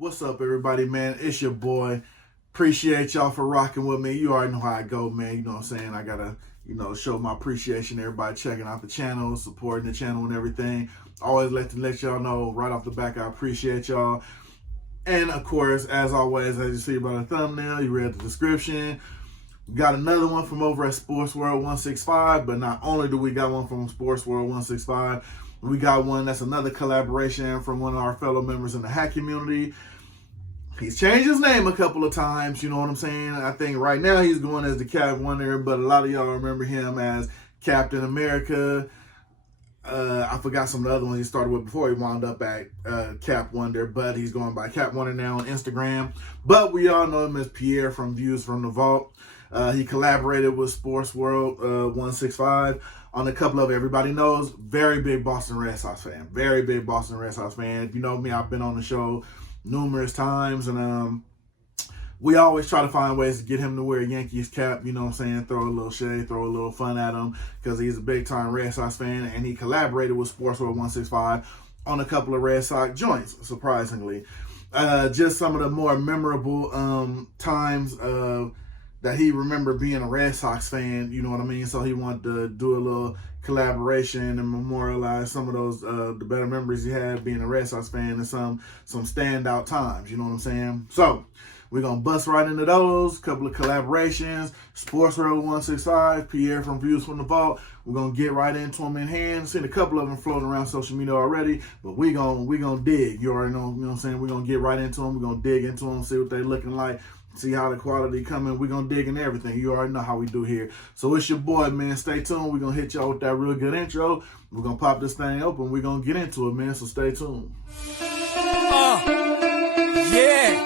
What's up, everybody, man? It's your boy. Appreciate y'all for rocking with me. You already know how I go, man. You know what I'm saying? I gotta, show my appreciation to everybody checking out the channel, supporting the channel and everything. Always let y'all know right off the back, I appreciate y'all. And of course, as always, as you see by the thumbnail, you read the description. We got another one from over at Sportsworld165, but not only do we got one from Sportsworld165, we got one that's another collaboration from one of our fellow members in the hack community. He's changed his name a couple of times, you know what I'm saying? I think right now he's going as the Cap Wonder, but a lot of y'all remember him as Captain America. I forgot some of the other ones he started with before he wound up at Cap Wonder, but he's going by Cap Wonder now on Instagram. But we all know him as Pierre from Views from the Vault. He collaborated with Sportsworld165 on a couple of, everybody knows, very big Boston Red Sox fan. Very big Boston Red Sox fan. If you know me, I've been on the show numerous times, and we always try to find ways to get him to wear a Yankees cap, you know what I'm saying, throw a little shade, throw a little fun at him, because he's a big-time Red Sox fan, and he collaborated with Sportsworld165 on a couple of Red Sox joints, surprisingly. Just some of the more memorable times that he remembered being a Red Sox fan, you know what I mean? So he wanted to do a little collaboration and memorialize some of those the better memories he had being a Red Sox fan and some standout times, you know what I'm saying? So we're gonna bust right into those couple of collaborations. Sportsworld165, Pierre from Views from the Vault. We're gonna get right into them in hand. Seen a couple of them floating around social media already, but we gonna dig. You already know, you know what I'm saying? We're gonna get right into them. We're gonna dig into them, see what they looking like. See how the quality coming. We're going to dig in everything. You already know how we do here. So it's your boy, man. Stay tuned. We're going to hit y'all with that real good intro. We're going to pop this thing open. We're going to get into it, man. So stay tuned. Yeah.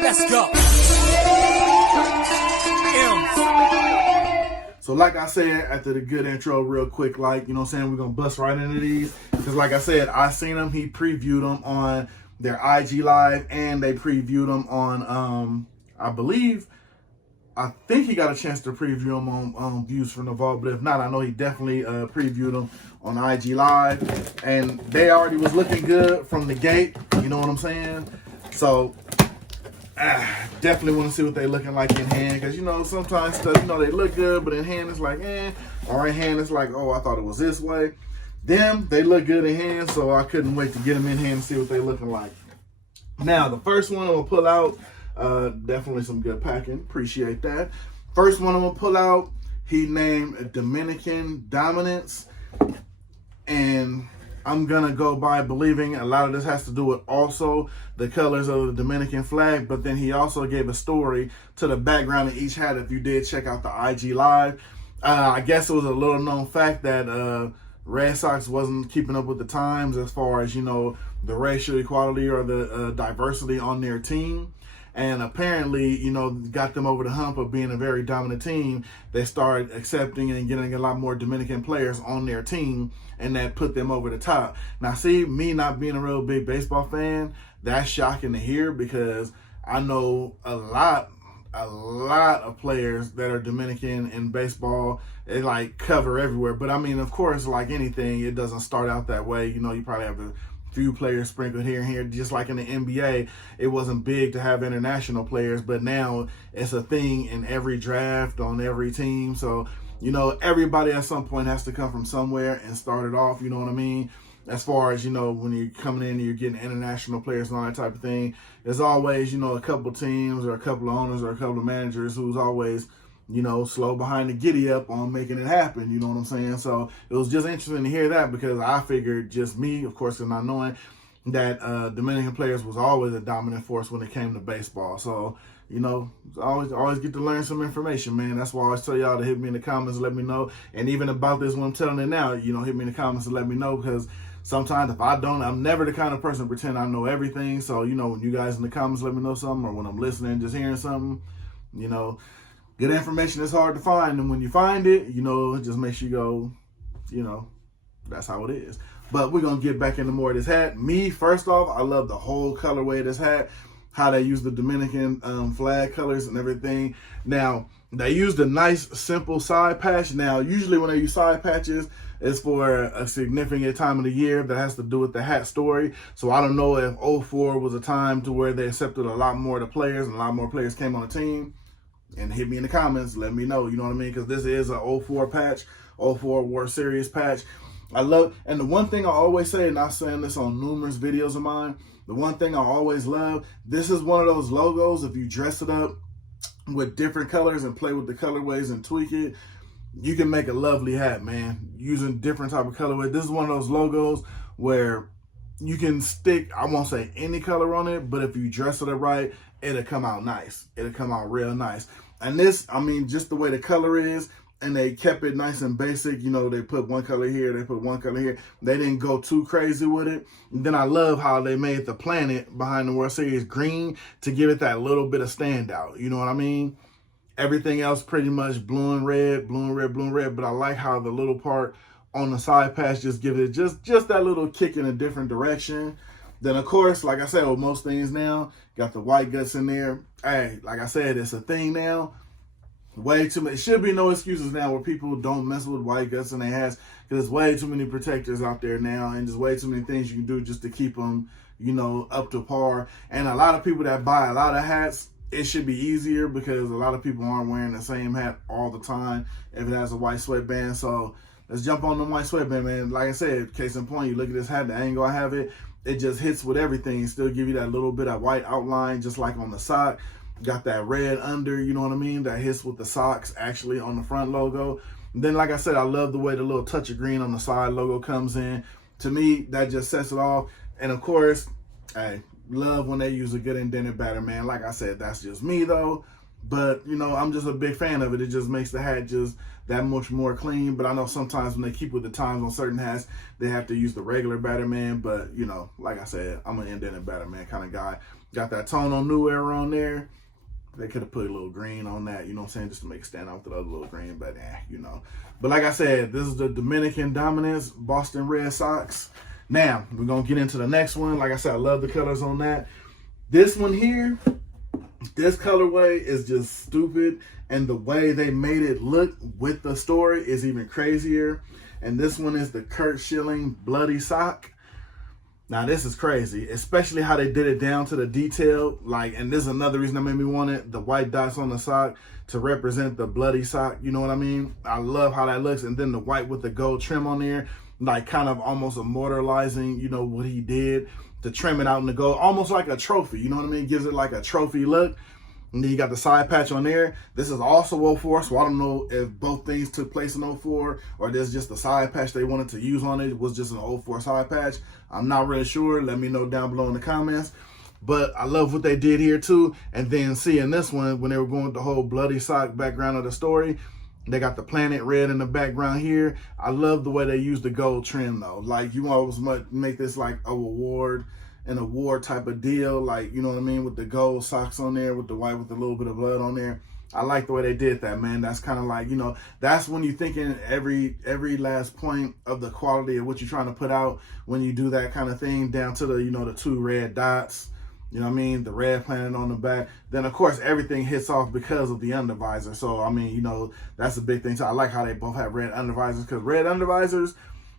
Let's go. So like I said, after the good intro, real quick, like, you know what I'm saying? We're going to bust right into these. Because like I said, I seen them. He previewed them on their IG Live, and they previewed them on, I think he got a chance to preview them on Views from the Vault, but if not, I know he definitely previewed them on IG Live, and they already was looking good from the gate, you know what I'm saying? So, definitely want to see what they looking like in hand, because, sometimes stuff, they look good, but in hand it's like, or in hand it's like, oh, I thought it was this way. Them, they look good in hand, so I couldn't wait to get them in hand and see what they looking like. Now, the first one I'm going to pull out, definitely some good packing. Appreciate that. First one I'm going to pull out, he named Dominican Dominance. And I'm going to go by believing a lot of this has to do with also the colors of the Dominican flag, but then he also gave a story to the background of each hat if you did check out the IG Live. I guess it was a little known fact that Red Sox wasn't keeping up with the times as far as, the racial equality or the diversity on their team. And apparently, got them over the hump of being a very dominant team. They started accepting and getting a lot more Dominican players on their team, and that put them over the top. Now, see, me not being a real big baseball fan, that's shocking to hear, because I know a lot of players that are Dominican in baseball. They like cover everywhere. But I mean, of course, like anything, it doesn't start out that way. You probably have a few players sprinkled here and here. Just like in the NBA, it wasn't big to have international players, but now it's a thing in every draft, on every team. So, everybody at some point has to come from somewhere and start it off, you know what I mean? As far as, when you're coming in and you're getting international players and all that type of thing, there's always, a couple teams or a couple of owners or a couple of managers who's always, slow behind the giddy up on making it happen, you know what I'm saying? So it was just interesting to hear that, because I figured, just me, of course, and not knowing that Dominican players was always a dominant force when it came to baseball. So, always get to learn some information, man. That's why I always tell y'all to hit me in the comments and let me know. And even about this when I'm telling it now, hit me in the comments and let me know, because sometimes if I don't, I'm never the kind of person to pretend I know everything. So, when you guys in the comments let me know something, or when I'm listening, just hearing something, good information is hard to find. And when you find it, it just makes you go, that's how it is. But we're going to get back into more of this hat. Me, first off, I love the whole colorway of this hat, how they use the Dominican flag colors and everything. Now, they used a nice, simple side patch. Now, usually when they use side patches, It's for a significant time of the year that has to do with the hat story. So I don't know if '04 was a time to where they accepted a lot more of the players and a lot more players came on the team. And hit me in the comments, let me know, you know what I mean? Because this is a '04 patch, '04 World Series patch. I love, and the one thing I always say, and I'm saying this on numerous videos of mine, the one thing I always love, this is one of those logos, if you dress it up with different colors and play with the colorways and tweak it, you can make a lovely hat, man, using different type of colorway. This is one of those logos where you can stick, I won't say any color on it, but if you dress it up right, it'll come out nice. It'll come out real nice. And this, I mean, just the way the color is, and they kept it nice and basic. You know, they put one color here, they put one color here. They didn't go too crazy with it. And then I love how they made the planet behind the World Series green to give it that little bit of standout. You know what I mean? Everything else pretty much blue and red, blue and red, blue and red. But I like how the little part on the side patch just give it just that little kick in a different direction. Then, of course, like I said, with most things now, got the white guts in there. Hey, like I said, it's a thing now. Way too much. It should be no excuses now where people don't mess with white guts in their hats, because there's way too many protectors out there now, and there's way too many things you can do just to keep them, you know, up to par. And a lot of people that buy a lot of hats, it should be easier because a lot of people aren't wearing the same hat all the time if it has a white sweatband. So let's jump on the white sweatband, man. Like I said, case in point, you look at this hat, the angle I have it, it just hits with everything. Still give you that little bit of white outline, just like on the sock. Got that red under, you know what I mean? That hits with the socks actually on the front logo. And then, like I said, I love the way the little touch of green on the side logo comes in. To me, that just sets it off. And of course, I love when they use a good indented batter, man. Like I said, that's just me though. But, you know, I'm just a big fan of it. It just makes the hat just that much more clean. But I know sometimes when they keep with the times on certain hats, they have to use the regular batter, man. But, you know, like I said, I'm an indented batter, man kind of guy. Got that tone on New Era on there. They could have put a little green on that, you know what I'm saying, just to make it stand out with the other little green, but you know. But like I said, this is the Dominican Dominance Boston Red Sox. Now, we're going to get into the next one. Like I said, I love the colors on that. This one here, this colorway is just stupid, and the way they made it look with the story is even crazier. And this one is the Curt Schilling Bloody Sock. Now, this is crazy, especially how they did it down to the detail. Like, and this is another reason that made me want it, the white dots on the sock to represent the bloody sock. You know what I mean? I love how that looks. And then the white with the gold trim on there, like kind of almost immortalizing, you know, what he did to trim it out in the gold, almost like a trophy. You know what I mean? Gives it like a trophy look. And then you got the side patch on there. This is also '04, so I don't know if both things took place in '04 or this just the side patch they wanted to use on it. It was just an '04 side patch. I'm not really sure. Let me know down below in the comments. But I love what they did here too. And then seeing this one, when they were going with the whole bloody sock background of the story, they got the planet red in the background here. I love the way they use the gold trim though. Like, you always make this like an award type of deal, like, you know what I mean, with the gold socks on there, with the white with a little bit of blood on there. I like the way they did that, man. That's kind of like, you know, that's when you're thinking every last point of the quality of what you're trying to put out when you do that kind of thing, down to the, you know, the two red dots, you know what I mean, the red planet on the back. Then, of course, everything hits off because of the undervisor. So, I mean, you know, that's a big thing. So I like how they both have red undervisors, because red undervisors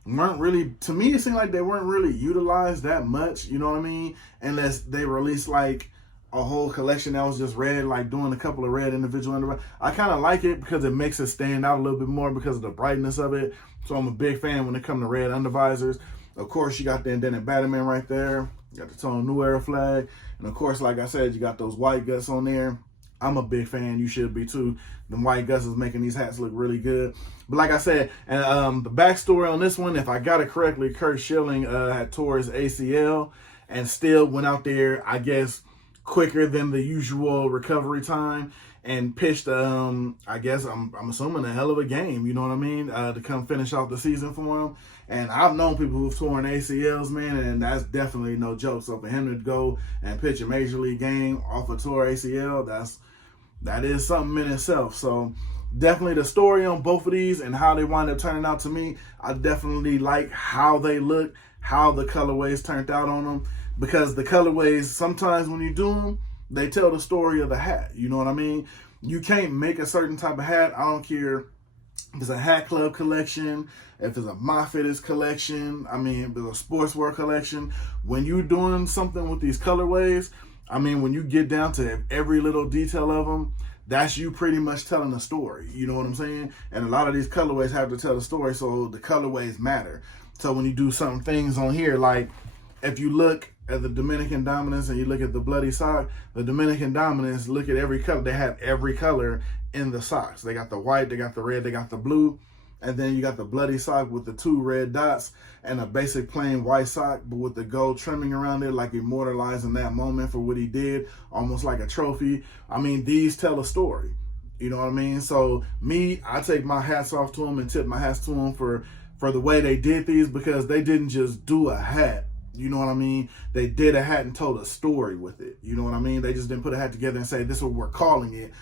weren't really, to me, it seemed like they weren't really utilized that much, you know what I mean? Unless they released like a whole collection that was just red, like doing a couple of red individual undervisors. I kind of like it because it makes it stand out a little bit more because of the brightness of it. So I'm a big fan when it comes to red undervisors. Of course, you got the indented Batman right there. You got the Tone New Era flag. And of course, like I said, you got those white guts on there. I'm a big fan. You should be too. The white guts is making these hats look really good. But like I said, and the backstory on this one, if I got it correctly, Curt Schilling had tore his ACL and still went out there, I guess, quicker than the usual recovery time and pitched, I guess, I'm assuming a hell of a game, you know what I mean, to come finish off the season for him. And I've known people who've torn ACLs, man, and that's definitely no joke. So for him to go and pitch a major league game off a tore ACL, that is something in itself. So definitely the story on both of these and how they wind up turning out, to me, I definitely like how they look, how the colorways turned out on them, because the colorways, sometimes when you do them, they tell the story of the hat. You know what I mean? You can't make a certain type of hat. I don't care if it's a Hat Club collection, if it's a My Fitteds collection, I mean, if it's a Sportswear collection, when you're doing something with these colorways, I mean, when you get down to every little detail of them, that's you pretty much telling a story. You know what I'm saying? And a lot of these colorways have to tell a story, so the colorways matter. So when you do some things on here, like if you look at the Dominican Dominance and you look at the bloody sock, the Dominican Dominance, look at every color. They have every color in the socks. They got the white, they got the red, they got the blue. And then you got the bloody sock with the 2 red dots and a basic plain white sock, but with the gold trimming around it, like immortalizing that moment for what he did, almost like a trophy. I mean, these tell a story. You know what I mean? So me, I take my hats off to them and tip my hats to them for the way they did these, because they didn't just do a hat. You know what I mean? They did a hat and told a story with it. You know what I mean? They just didn't put a hat together and say, this is what we're calling it.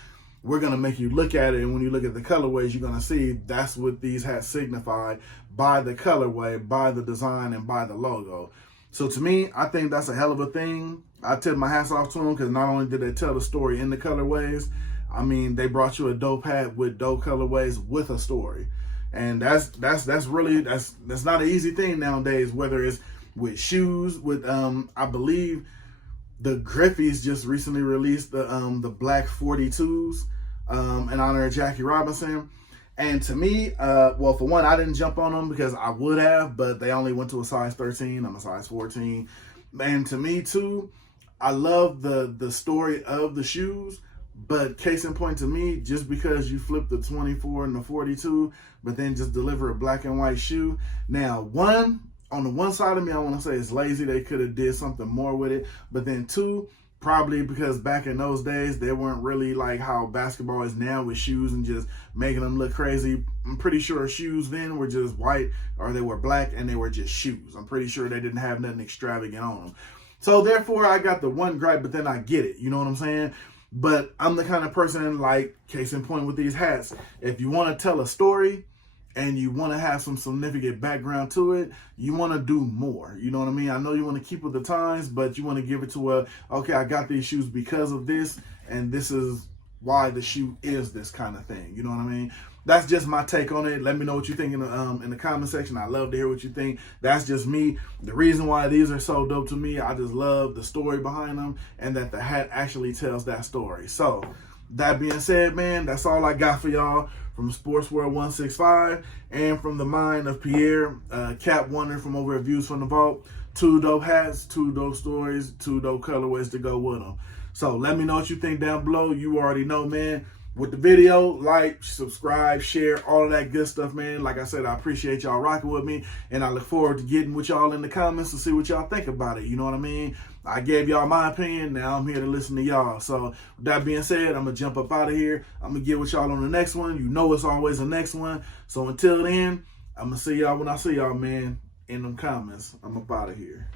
We're going to make you look at it, and when you look at the colorways, you're going to see that's what these hats signify by the colorway, by the design, and by the logo. So to me, I think that's a hell of a thing. I tip my hats off to them, because not only did they tell the story in the colorways, I mean, they brought you a dope hat with dope colorways with a story. And that's really not an easy thing nowadays, whether it's with shoes, with I believe the Griffies just recently released the black 42s in honor of Jackie Robinson. And to me, well, for one, I didn't jump on them because I would have, but they only went to a size 13. I'm a size 14. And to me, too, I love the story of the shoes. But case in point to me, just because you flip the 24 and the 42, but then just deliver a black and white shoe. Now, on the one side of me, I want to say it's lazy. They could have did something more with it. But then 2, probably because back in those days, they weren't really like how basketball is now with shoes and just making them look crazy. I'm pretty sure shoes then were just white, or they were black and they were just shoes. I'm pretty sure they didn't have nothing extravagant on them. So therefore, I got the one gripe, but then I get it. You know what I'm saying? But I'm the kind of person, like, case in point with these hats, if you want to tell a story and you want to have some significant background to it, you want to do more. You know what I mean? I know you want to keep with the times, but you want to give it to okay, I got these shoes because of this, and this is why the shoe is this kind of thing. You know what I mean? That's just my take on it. Let me know what you think in the comment section. I love to hear what you think. That's just me. The reason why these are so dope to me, I just love the story behind them, and that the hat actually tells that story. So that being said, man, that's all I got for y'all from Sportsworld165 and from the mind of Pierre, Cap Wonder from over at Views from the Vault. 2 dope hats, 2 dope stories, 2 dope colorways to go with them. So let me know what you think down below. You already know, man. With the video, like, subscribe, share, all of that good stuff, man. Like I said, I appreciate y'all rocking with me, and I look forward to getting with y'all in the comments to see what y'all think about it. You know what I mean? I gave y'all my opinion. Now I'm here to listen to y'all. So with that being said, I'm going to jump up out of here. I'm going to get with y'all on the next one. You know it's always the next one. So until then, I'm going to see y'all when I see y'all, man, in them comments. I'm up out of here.